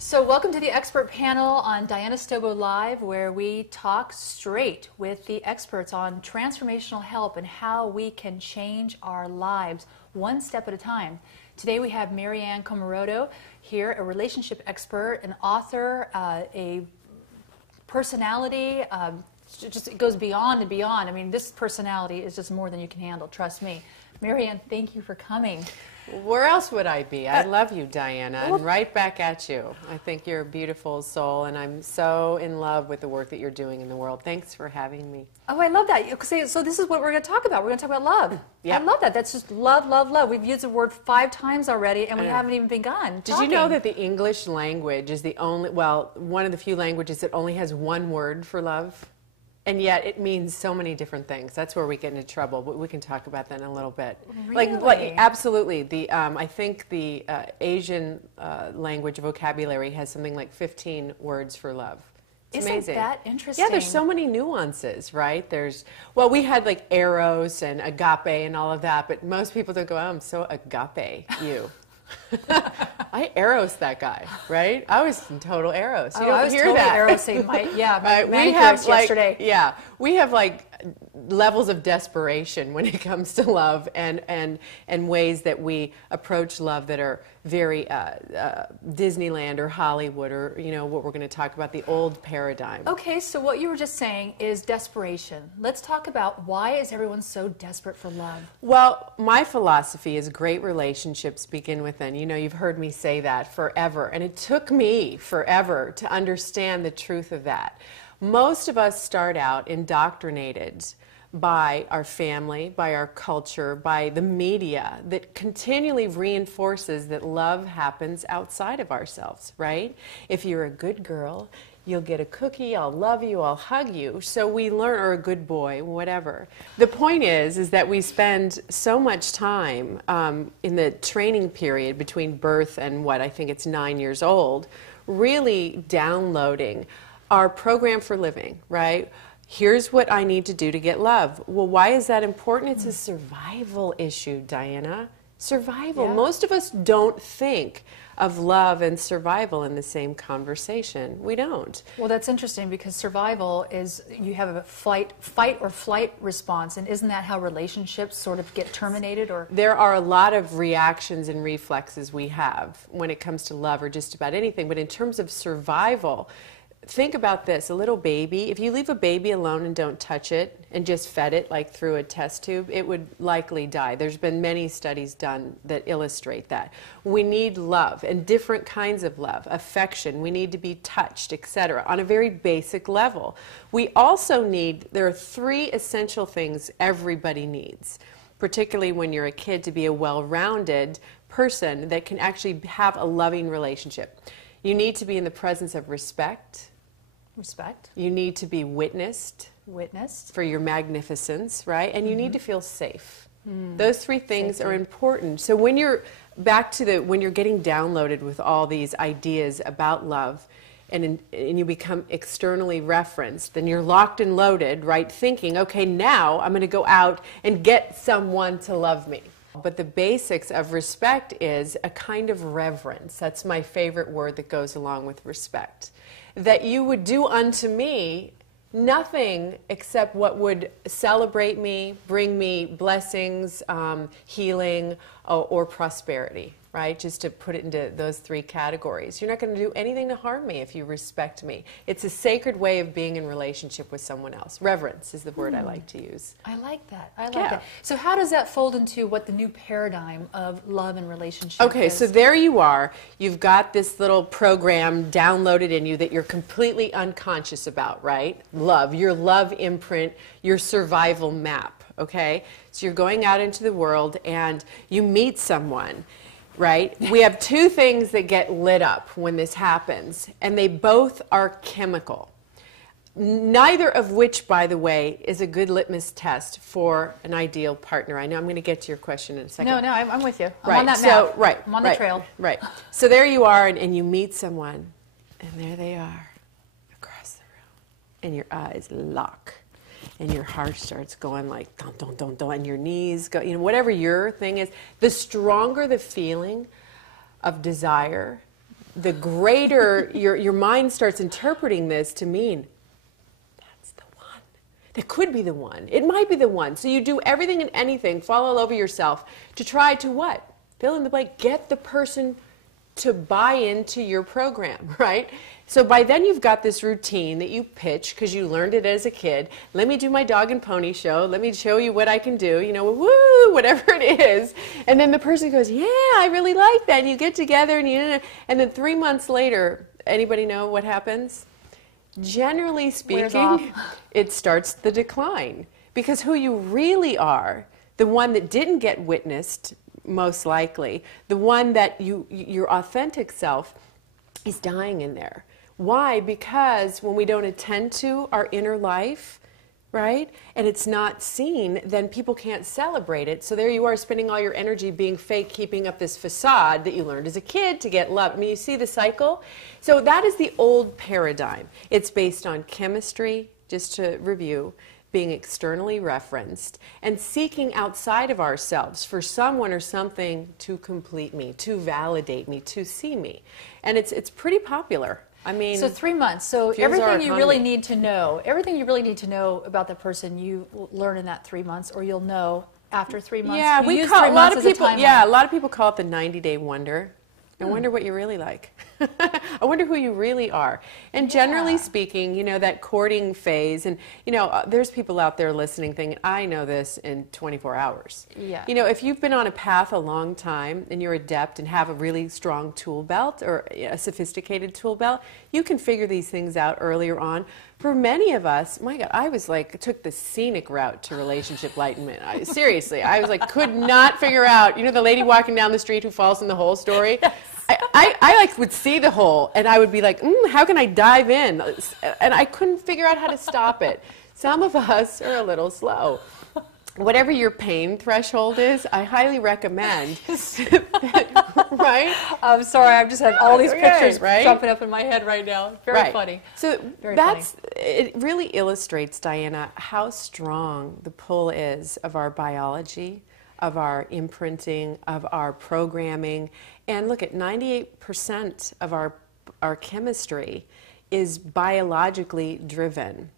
So welcome to the expert panel on Diana Stobo Live, where we talk straight with the experts on transformational help and how we can change our lives one step at a time. Today we have Maryanne Comaroto here, a relationship expert, an author, a personality. It goes beyond and beyond. I mean, this personality is just more than you can handle, trust me. Maryanne, thank you for coming. Where else would I be? I love you, Diana, and right back at you. I think you're a beautiful soul, and I'm so in love with the work that you're doing in the world. Thanks for having me. Oh, I love that. So this is what we're going to talk about. We're going to talk about love. Yep. I love that. That's just love, love, love. We've used the word 5 times already, and we haven't even begun talking. Did you know that the English language is the only, well, one of the few languages that only has one word for love? And yet it means so many different things. That's where we get into trouble, but we can talk about that in a little bit. Really? Like absolutely. I think the Asian language vocabulary has something like 15 words for love. It's amazing. Isn't that interesting? Yeah, there's so many nuances, right? Well, we had like eros and agape and all of that, but most people don't go, oh, I'm so agape, you. I eros that guy, right? I was in total eros. You don't hear that. I was totally erosing my we have yesterday. We have like levels of desperation when it comes to love, and ways that we approach love that are very Disneyland or Hollywood, or what we're going to talk about, the old paradigm. Okay, so what you were just saying is desperation. Let's talk about why is everyone so desperate for love? Well, my philosophy is great relationships begin within. You've heard me say that forever, and it took me forever to understand the truth of that. Most of us start out indoctrinated by our family, by our culture, by the media that continually reinforces that love happens outside of ourselves, right? If you're a good girl, you'll get a cookie, I'll love you, I'll hug you. So we learn, or a good boy, whatever. The point is that we spend so much time in the training period between birth and I think it's 9 years old, really downloading our program for living, right? Here's what I need to do to get love. Well, why is that important? It's a survival issue, Diana. Survival. Yeah. Most of us don't think of love and survival in the same conversation. We don't. Well, that's interesting because survival is you have a fight or flight response, and isn't that how relationships sort of get terminated? Or there are a lot of reactions and reflexes we have when it comes to love or just about anything, but in terms of survival, think about this. A little baby, if you leave a baby alone and don't touch it and just fed it like through a test tube, it would likely die. There's been many studies done that illustrate that. We need love, and different kinds of love, affection. We need to be touched, etc., on a very basic level. We also there are 3 essential things everybody needs, particularly when you're a kid, to be a well-rounded person that can actually have a loving relationship. You need to be in the presence of respect. Respect. You need to be witnessed. Witnessed. For your magnificence, right? And you need to feel safe. Those 3 things are important. So when you're when you're getting downloaded with all these ideas about love, and you become externally referenced, then you're locked and loaded, right? Thinking, okay, now I'm going to go out and get someone to love me. But the basics of respect is a kind of reverence. That's my favorite word that goes along with respect. That you would do unto me nothing except what would celebrate me, bring me blessings, healing, or prosperity, right? Just to put it into those 3 categories. You're not going to do anything to harm me if you respect me. It's a sacred way of being in relationship with someone else. Reverence is the word I like to use. I like that. I like that. So how does that fold into what the new paradigm of love and relationship is? So there you are. You've got this little program downloaded in you that you're completely unconscious about, right? Love, your love imprint, your survival map, okay? So you're going out into the world and you meet someone. Right? We have 2 things that get lit up when this happens, and they both are chemical. Neither of which, by the way, is a good litmus test for an ideal partner. I know I'm going to get to your question in a second. No, I'm with you. I'm right. on that map. Right. I'm on the trail. Right. So there you are, and you meet someone, and there they are across the room, and your eyes lock. And your heart starts going like dun dun dun dun, and your knees go, whatever your thing is. The stronger the feeling of desire, the greater your mind starts interpreting this to mean, that's the one. That could be the one. It might be the one. So you do everything and anything, fall all over yourself to try to what? Fill in the blank. Get the person to buy into your program, right? So by then you've got this routine that you pitch because you learned it as a kid. Let me do my dog and pony show. Let me show you what I can do, you know, woo, whatever it is. And then the person goes, yeah, I really like that. And you get together and then 3 months later, anybody know what happens? Generally speaking, it starts the decline. Because who you really are, the one that didn't get witnessed, most likely, the one that your authentic self is dying in there. Why? Because when we don't attend to our inner life, right, and it's not seen, then people can't celebrate it. So there you are spending all your energy being fake, keeping up this facade that you learned as a kid to get love. I mean, you see the cycle? So that is the old paradigm. It's based on chemistry, just to review, being externally referenced, and seeking outside of ourselves for someone or something to complete me, to validate me, to see me. And it's pretty popular. I mean, so 3 months. So everything you really need to know about the person, you will learn in that 3 months, or you'll know after 3 months. Yeah, we use 3 months as a timeline. Yeah, a lot of people call it the 90-day wonder. I wonder what you really like. I wonder who you really are. And generally speaking, you know, that courting phase, and, you know, there's people out there listening thinking, I know this in 24 hours. Yeah. You know, if you've been on a path a long time and you're adept and have a really strong tool belt or a sophisticated tool belt, you can figure these things out earlier on. For many of us, my God, I was like, took the scenic route to relationship enlightenment. Seriously, I was like, could not figure out, you know, the lady walking down the street who falls in the hole story? Yes. I like would see the hole and I would be like, how can I dive in? And I couldn't figure out how to stop it. Some of us are a little slow. Whatever your pain threshold is, I highly recommend. Right? I'm sorry, I've just had all these pictures jumping up in my head right now. Very funny. So it really illustrates, Diana, how strong the pull is of our biology, of our imprinting, of our programming. And look at 98% of our chemistry is biologically driven.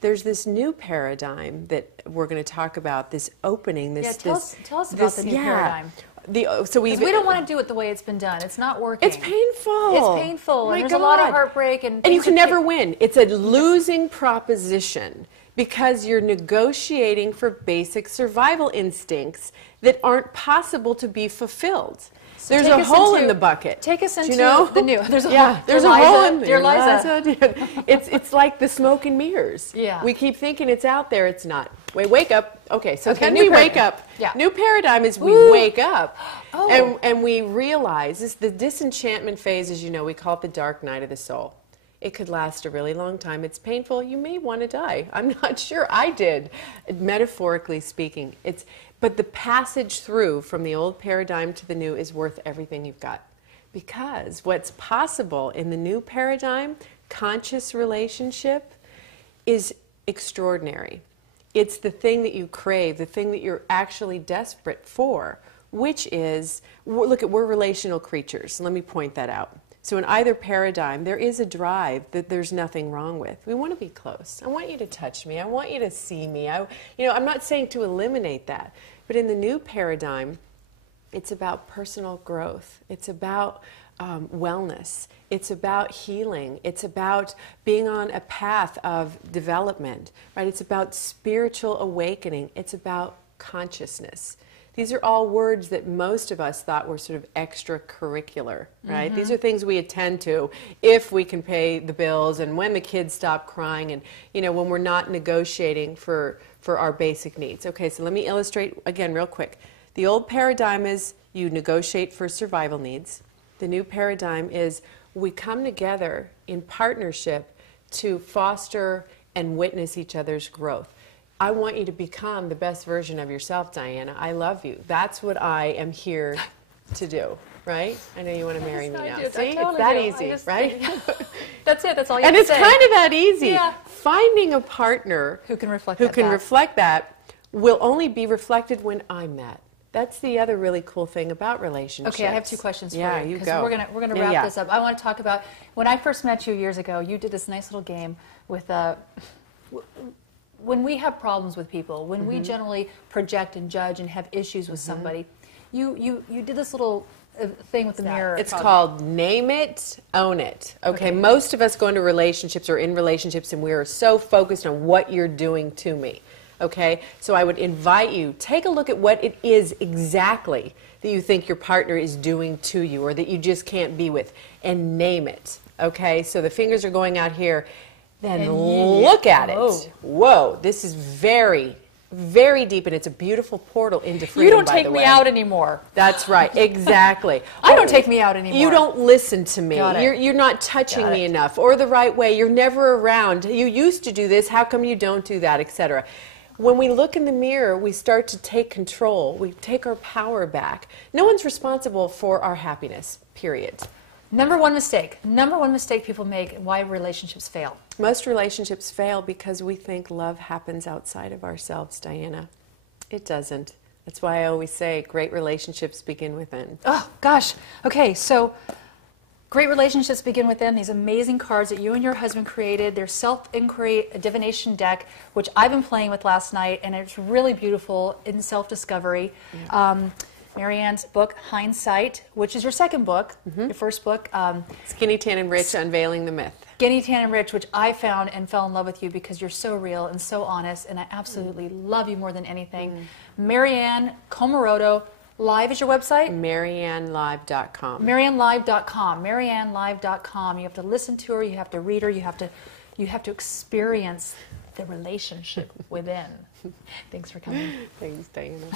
There's this new paradigm that we're going to talk about, this opening. Tell us about the new paradigm. Because we don't want to do it the way it's been done. It's not working. It's painful. It's painful. And there's a lot of heartbreak. And you can never win. It's a losing proposition because you're negotiating for basic survival instincts that aren't possible to be fulfilled. So there's a hole in the bucket. Take us into the new. There's a hole. There's a hole in there. Dear Liza. It's like the smoke and mirrors. Yeah. We keep thinking it's out there. It's not. Wake up. Okay, so then we wake up. Yeah. New paradigm is we wake up and we realize this, the disenchantment phase, as you know, we call it the dark night of the soul. It could last a really long time. It's painful. You may want to die. I'm not sure. I did, metaphorically speaking. But the passage through from the old paradigm to the new is worth everything you've got. Because what's possible in the new paradigm, conscious relationship, is extraordinary. It's the thing that you crave, the thing that you're actually desperate for, which is, look, we're relational creatures. Let me point that out. So in either paradigm, there is a drive that there's nothing wrong with. We want to be close. I want you to touch me. I want you to see me. I'm not saying to eliminate that. But in the new paradigm, it's about personal growth. It's about wellness. It's about healing. It's about being on a path of development, right? It's about spiritual awakening. It's about consciousness. These are all words that most of us thought were sort of extracurricular, right? These are things we attend to if we can pay the bills and when the kids stop crying and, you know, when we're not negotiating for our basic needs. Okay, so let me illustrate again real quick. The old paradigm is you negotiate for survival needs. The new paradigm is we come together in partnership to foster and witness each other's growth. I want you to become the best version of yourself, Diana. I love you. That's what I am here to do, right? I know you want to marry me now. See, it's that easy, right? That's it. That's all you have to say. And it's kind of that easy. Yeah. Finding a partner who can reflect that will only be reflected when I'm that. That's the other really cool thing about relationships. Okay, I have 2 questions for you. Yeah, you go. We're gonna wrap this up. I want to talk about when I first met you years ago. You did this nice little game with when we have problems with people, when we generally project and judge and have issues with somebody. You did this little thing with the mirror. It's called Name It, Own It. Okay, most of us go into relationships or in relationships and we are so focused on what you're doing to me. Okay, so I would invite you, take a look at what it is exactly that you think your partner is doing to you or that you just can't be with, and name it. Okay, so the fingers are going out here, then look at it. Whoa, this is very, very deep, and it's a beautiful portal into freedom. You don't take me out anymore. That's right, exactly. I don't take me out anymore. You don't listen to me. You're not touching me enough, or the right way. You're never around. You used to do this. How come you don't do that, etc. When we look in the mirror, we start to take control. We take our power back. No one's responsible for our happiness, period. Number one mistake people make and why relationships fail. Most relationships fail because we think love happens outside of ourselves, Diana. It doesn't. That's why I always say great relationships begin within. Oh, gosh. Okay, so great relationships begin within. These amazing cards that you and your husband created. Their self-inquiry divination deck, which I've been playing with last night, and it's really beautiful in self-discovery. Yeah. Maryanne's book, Hindsight, which is your second book, your first book. Skinny, Tan, and Rich, Unveiling the Myth. Skinny, Tan, and Rich, which I found and fell in love with you because you're so real and so honest, and I absolutely love you more than anything. Maryanne Comaroto. Live is your website? MaryanneLive.com. MaryanneLive.com. MaryanneLive.com. You have to listen to her. You have to read her. You have to experience the relationship within. Thanks for coming. Thanks, Diana.